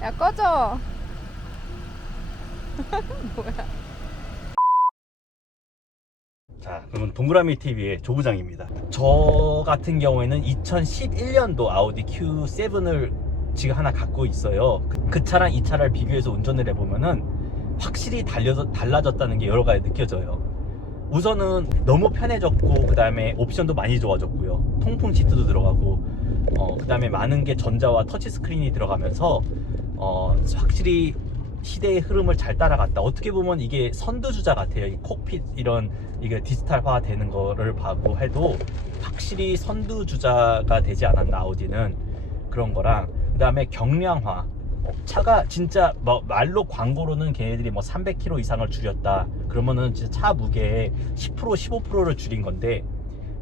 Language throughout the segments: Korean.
야 꺼져. 뭐야? 자, 그러면 동그라미 TV의 조부장입니다. 저 같은 경우에는 2011년도 아우디 Q7을 지금 하나 갖고 있어요. 그, 그 차랑 이 차를 비교해서 운전을 해보면은 확실히 달려서, 달라졌다는 게 여러 가지 느껴져요. 우선은 너무 편해졌고, 그 다음에 옵션도 많이 좋아졌고요. 통풍 시트도 들어가고, 어, 그 다음에 많은 게 전자와 터치 스크린이 들어가면서, 어, 확실히 시대의 흐름을 잘 따라갔다. 어떻게 보면 이게 선두주자 같아요. 이 콕핏 이런 이게 디지털화 되는 거를 봐고 해도 확실히 선두주자가 되지 않았나 아우디는 그런 거랑 그다음에 경량화 차가 진짜 뭐 말로 광고로는 걔네들이 뭐 300kg 이상을 줄였다 그러면은 진짜 차 무게의 10% 15%를 줄인 건데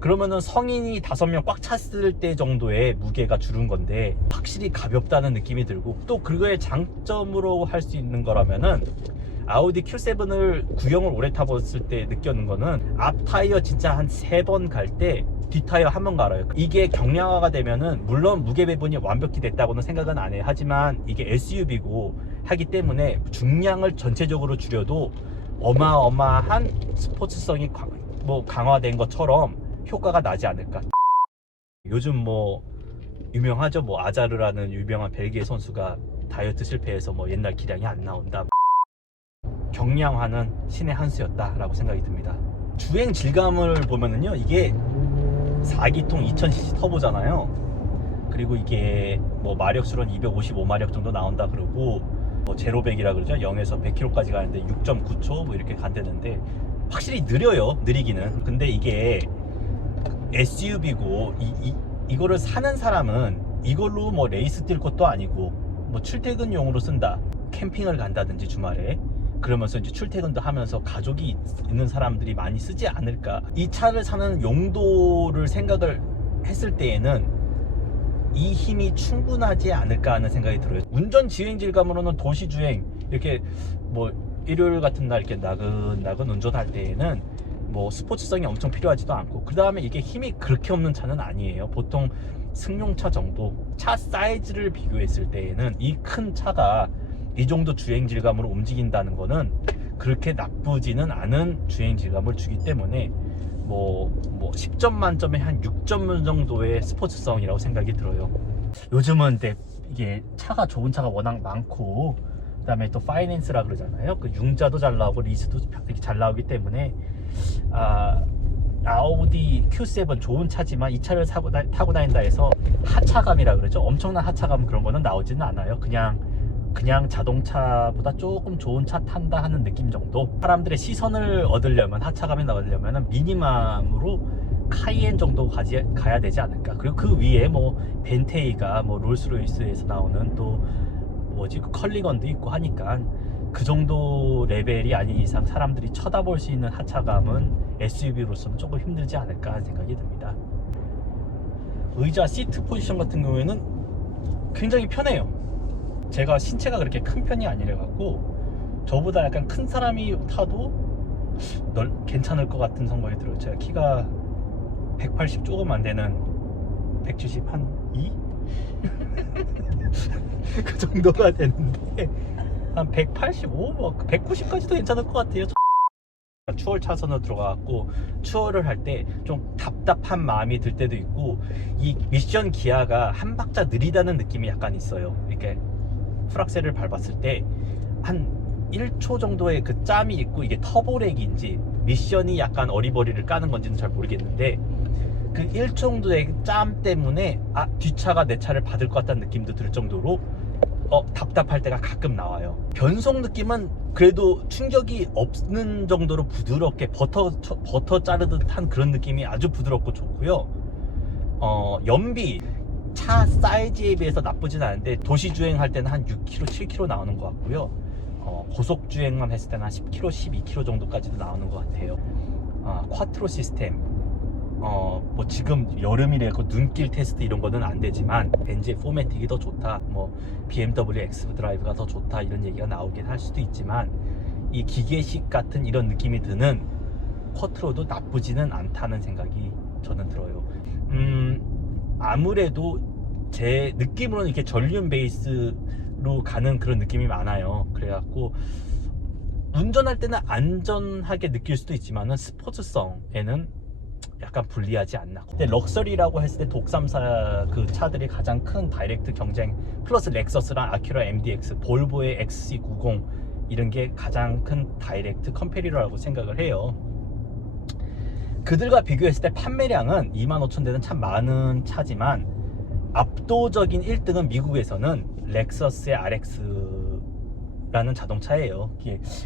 그러면은 성인이 다섯 명 꽉 찼을 때 정도의 무게가 줄은 건데 확실히 가볍다는 느낌이 들고 또 그거의 장점으로 할 수 있는 거라면은 아우디 Q7을 구형을 오래 타봤을 때 느꼈는 거는 앞 타이어 진짜 한 세 번 갈 때 뒷 타이어 한 번 갈아요. 이게 경량화가 되면은 물론 무게 배분이 완벽히 됐다고는 생각은 안 해요. 하지만 이게 SUV고 하기 때문에 중량을 전체적으로 줄여도 어마어마한 스포츠성이 강- 뭐 강화된 것처럼 효과가 나지 않을까. 요즘 뭐 유명하죠. 뭐 아자르라는 유명한 벨기에 선수가 다이어트 실패해서 뭐 옛날 기량이 안 나온다. 경량화는 신의 한 수였다 라고 생각이 듭니다. 주행 질감을 보면은요, 이게 4기통 2000cc 터보잖아요. 그리고 이게 뭐 마력수로는 255마력 정도 나온다 그러고 뭐 제로백이라 그러죠. 0에서 100km까지 가는데 6.9초 뭐 이렇게 간대는데 확실히 느려요. 느리기는. 근데 이게 SUV고 이, 이, 이거를 사는 사람은 이걸로 뭐 레이스 뛸 것도 아니고 뭐 출퇴근용으로 쓴다. 캠핑을 간다든지 주말에 그러면서 이제 출퇴근도 하면서 가족이 있는 사람들이 많이 쓰지 않을까. 이 차를 사는 용도를 생각을 했을 때에는 이 힘이 충분하지 않을까 하는 생각이 들어요. 운전 지행 질감으로는 도시 주행 이렇게 뭐 일요일 같은 날 이렇게 나긋나긋 운전할 때에는 뭐 스포츠성이 엄청 필요하지도 않고 그 다음에 이게 힘이 그렇게 없는 차는 아니에요. 보통 승용차 정도 차 사이즈를 비교했을 때에는 이 큰 차가 이 정도 주행 질감으로 움직인다는 거는 그렇게 나쁘지는 않은 주행 질감을 주기 때문에 뭐, 뭐 10점 만점에 한 6점 정도의 스포츠성이라고 생각이 들어요. 요즘은 근데 이게 차가 좋은 차가 워낙 많고 그 다음에 또 파이낸스라 그러잖아요. 그 융자도 잘 나오고 리스도 잘 나오기 때문에 아 아우디 Q7 좋은 차지만 이 차를 사고 다, 타고 다닌다 해서 하차감이라 그러죠. 엄청난 하차감 그런 거는 나오지는 않아요. 그냥 그냥 자동차보다 조금 좋은 차 탄다 하는 느낌 정도. 사람들의 시선을 얻으려면 하차감이 나오려면 미니멈으로 카이엔 정도 가지, 가야 되지 않을까. 그리고 그 위에 뭐 벤테이가 뭐 롤스로이스에서 나오는 또 뭐지 그 컬리건도 있고 하니까 그 정도 레벨이 아닌 이상 사람들이 쳐다볼 수 있는 하차감은 SUV로서는 조금 힘들지 않을까 하는 생각이 듭니다. 의자 시트 포지션 같은 경우에는 굉장히 편해요. 제가 신체가 그렇게 큰 편이 갖고 저보다 약간 큰 사람이 타도 널 괜찮을 것 같은 생각이 들어요. 제가 키가 180 조금 안 되는 170 한 2? 그 정도가 되는데 한 185, 뭐 190까지도 괜찮을 것 같아요. 추월 차선으로 들어가갖고 추월을 할 때 좀 답답한 마음이 들 때도 있고 이 미션 기아가 한 박자 느리다는 느낌이 약간 있어요. 이렇게 풀악셀을 밟았을 때 한 1초 정도의 그 짬이 있고 이게 터보렉인지 미션이 약간 어리버리를 까는 건지는 잘 모르겠는데 그 1초 정도의 짬 때문에 아 뒷차가 내 차를 받을 것 같다는 느낌도 들 정도로 어 답답할 때가 가끔 나와요 변속 느낌은 그래도 충격이 없는 정도로 부드럽게 버터 처- 버터 자르듯 한 그런 느낌이 아주 부드럽고 좋고요 어 연비 차 사이즈에 비해서 나쁘진 않은데 도시 주행할 때는 한 6km, 7km 나오는 것 같고요. 어, 고속 주행만 했을 때는 한 10km, 12km 정도까지도 나오는 것 같아요. 아, 쿼트로 시스템. 어, 뭐 지금 여름이래 그 눈길 테스트 이런 거는 안 되지만 벤츠의 포매틱이 더 좋다. 뭐 BMW X 드라이브가 더 좋다 이런 얘기가 나오긴 할 수도 있지만 이 기계식 같은 이런 느낌이 드는 쿼트로도 나쁘지는 않다는 생각이 저는 들어요. 음, 아무래도 제 느낌으로는 이렇게 전륜 베이스 가는 그런 느낌이 많아요. 그래갖고 운전할 때는 안전하게 느낄 수도 있지만은 스포츠성에는 약간 불리하지 않나. 근데 럭셔리라고 했을 때 독삼사 그 차들이 가장 큰 다이렉트 경쟁 플러스 렉서스랑 아큐라 MDX, 볼보의 XC90 이런 게 가장 큰 다이렉트 컴페리러라고 생각을 해요. 그들과 비교했을 때 판매량은 25,000대는 참 많은 차지만 압도적인 1등은 미국에서는 렉서스의 RX 라는 자동차예요.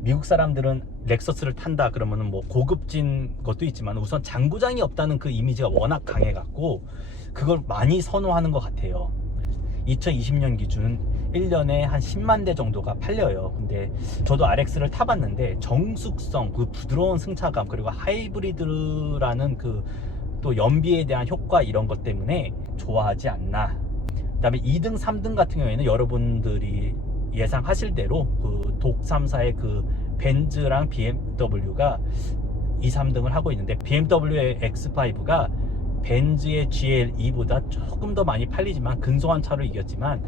미국 사람들은 렉서스를 탄다 그러면은 뭐 고급진 것도 있지만 우선 장구장이 없다는 그 이미지가 워낙 강해 갖고 그걸 많이 선호하는 것 같아요. 2020년 기준 1년에 한 10만 대 정도가 팔려요. 근데 저도 RX를 타봤는데 정숙성, 그 부드러운 승차감 그리고 하이브리드라는 그 또 연비에 대한 효과 이런 것 때문에 좋아하지 않나. 그다음에 2등, 3등 같은 경우에는 여러분들이 예상하실 대로 그 독3사의 그 벤즈랑 BMW가 2, 3등을 하고 있는데 BMW의 X5가 벤즈의 GLE보다 조금 더 많이 팔리지만 근소한 차로 이겼지만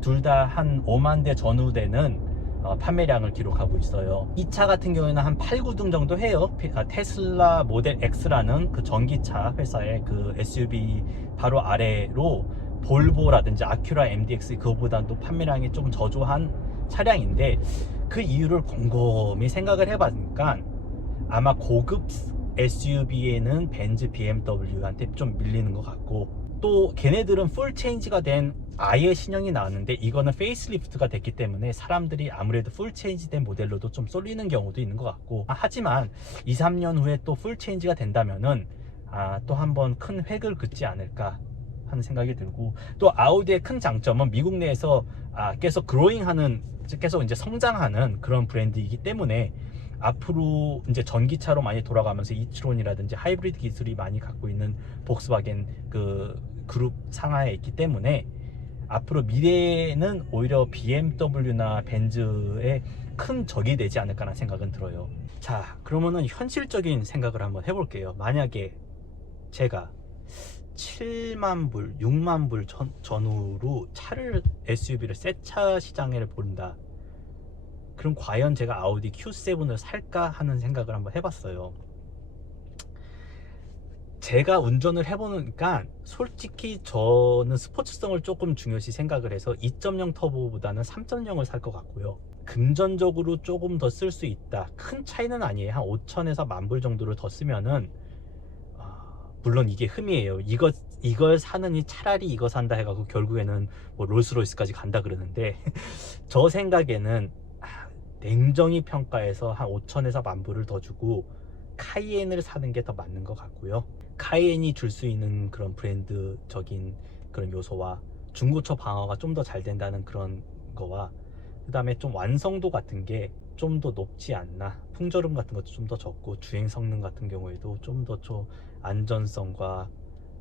둘 다 한 5만 대 전후되는 어, 판매량을 기록하고 있어요. 이 차 같은 경우에는 한 8, 9등 정도 해요. 피- 아, 테슬라 모델 X라는 그 전기차 회사의 그 SUV 바로 아래로 볼보라든지 아큐라 MDX 그거보다도 판매량이 좀 저조한 차량인데 그 이유를 곰곰이 생각을 해보니까 아마 고급 SUV에는 벤츠 BMW한테 좀 밀리는 것 같고 또 걔네들은 풀 체인지가 된 아예 신형이 나왔는데 이거는 페이스리프트가 됐기 때문에 사람들이 아무래도 풀 체인지 된 모델로도 좀 쏠리는 경우도 있는 것 같고 아, 하지만 2, 3년 후에 또 풀 체인지가 된다면은 아, 또 한번 큰 획을 긋지 않을까 하는 생각이 들고 또 아우디의 큰 장점은 미국 내에서 아, 계속 그로잉하는 즉 계속 이제 성장하는 그런 브랜드이기 때문에 앞으로 이제 전기차로 많이 돌아가면서 이트론이라든지 하이브리드 기술이 많이 갖고 있는 복스바겐 그 그룹 상하에 있기 때문에 앞으로 미래에는 오히려 BMW나 벤츠의 큰 적이 되지 않을까라는 생각은 들어요. 자, 그러면은 현실적인 생각을 한번 해볼게요. 만약에 제가 7만 불, 6만 불 전, 전후로 차를 SUV를 새 차 시장을 본다. 그럼 과연 제가 아우디 Q7을 살까 하는 생각을 한번 해봤어요. 제가 운전을 해보니까 솔직히 저는 스포츠성을 조금 중요시 생각을 해서 2.0 터보보다는 3.0을 살 것 같고요. 금전적으로 조금 더 쓸 수 있다. 큰 차이는 아니에요. 한 5천에서 만불 정도를 더 쓰면은 아, 물론 이게 흠이에요. 이거 이걸 사느니 차라리 이거 산다 해가지고 결국에는 뭐 롤스로이스까지 간다 그러는데 저 생각에는 아, 냉정히 평가해서 한 5천에서 만 불을 더 주고 카이엔을 사는 게 더 맞는 것 같고요. 카이엔이 줄 수 있는 그런 브랜드적인 그런 요소와 중고차 방어가 좀 더 잘 된다는 그런 거와 그 다음에 좀 완성도 같은 게 좀 더 높지 않나 풍절음 같은 것도 좀 더 적고 주행 성능 같은 경우에도 좀더좀 안전성과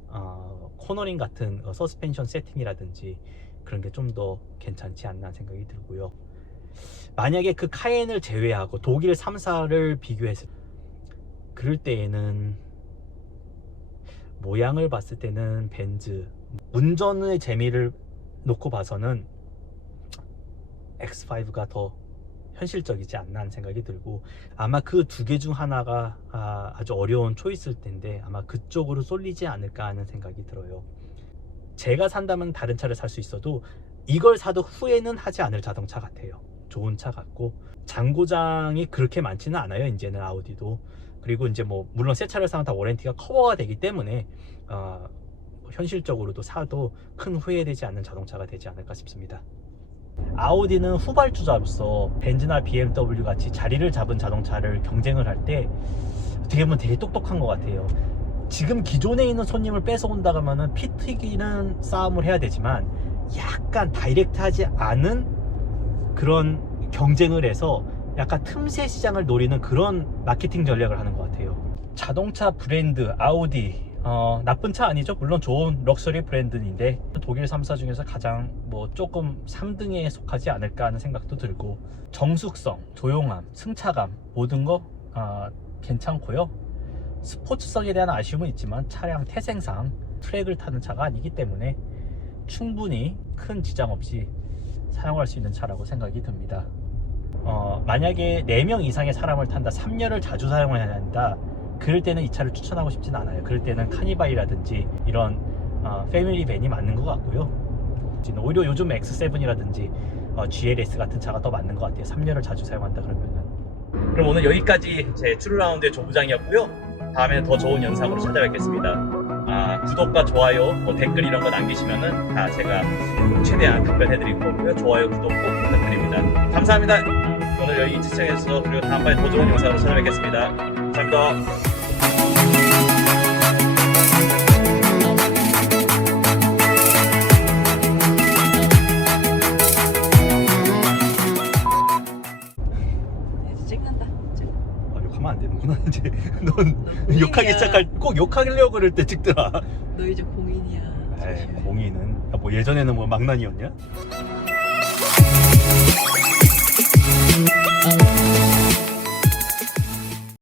어, 코너링 같은 어, 서스펜션 세팅이라든지 그런 게 좀 더 괜찮지 않나 생각이 들고요. 만약에 그 카엔을 제외하고 독일 3사를 비교했을 그럴 때에는 모양을 봤을 때는 벤즈 운전의 재미를 놓고 봐서는 X5가 더 현실적이지 않나 하는 생각이 들고 아마 그 두 개 중 하나가 아, 아주 어려운 초이스일 텐데 아마 그쪽으로 쏠리지 않을까 하는 생각이 들어요. 제가 산다면 다른 차를 살 수 있어도 이걸 사도 후회는 하지 않을 자동차 같아요. 좋은 차 같고 잔고장이 그렇게 많지는 않아요. 이제는 아우디도 그리고 이제 뭐 물론 새 차를 사면 다 워렌티가 커버가 되기 때문에 어, 현실적으로도 사도 큰 후회되지 않는 자동차가 되지 않을까 싶습니다. 아우디는 후발 주자로서 벤츠나 BMW 같이 자리를 잡은 자동차를 경쟁을 할 때 어떻게 보면 되게 똑똑한 것 같아요. 지금 기존에 있는 손님을 뺏어온다 하면은 피 튀기는 싸움을 해야 되지만 약간 다이렉트하지 않은 그런 경쟁을 해서 약간 틈새 시장을 노리는 그런 마케팅 전략을 하는 것 같아요. 자동차 브랜드 아우디 어, 나쁜 차 아니죠. 물론 좋은 럭셔리 브랜드인데 독일 3사 중에서 가장 뭐 조금 3등에 속하지 않을까 하는 생각도 들고 정숙성, 조용함, 승차감 모든 거 아, 괜찮고요. 스포츠성에 대한 아쉬움은 있지만 차량 태생상 트랙을 타는 차가 아니기 때문에 충분히 큰 지장 없이 사용할 수 있는 차라고 생각이 듭니다. 어, 만약에 4명 이상의 사람을 탄다, 3열을 자주 사용해야 한다, 그럴 때는 이 차를 추천하고 싶진 않아요. 그럴 때는 카니발이라든지 이런 어, 패밀리 밴이 맞는 것 같고요. 오히려 요즘 X7이라든지 어, GLS 같은 차가 더 맞는 것 같아요. 3열을 자주 사용한다 그러면은. 그럼 오늘 여기까지 제 트루라운드의 조부장이었고요. 다음에는 더 좋은 영상으로 찾아뵙겠습니다. 아, 구독과 좋아요, 뭐 댓글 이런 거 남기시면은 다 제가 최대한 답변해드릴 거고요. 좋아요, 구독 꼭 부탁드립니다. 감사합니다. 오늘 여기 시청해주셔서 그리고 다음번에 더 좋은 영상으로 찾아뵙겠습니다. 감사합니다. 네, 아, 넌 욕하기 시작할 꼭 욕하려고 그럴 때 찍더라 너 이제 공인이야. 에이, 공인은 뭐 예전에는 뭐 망나니였냐?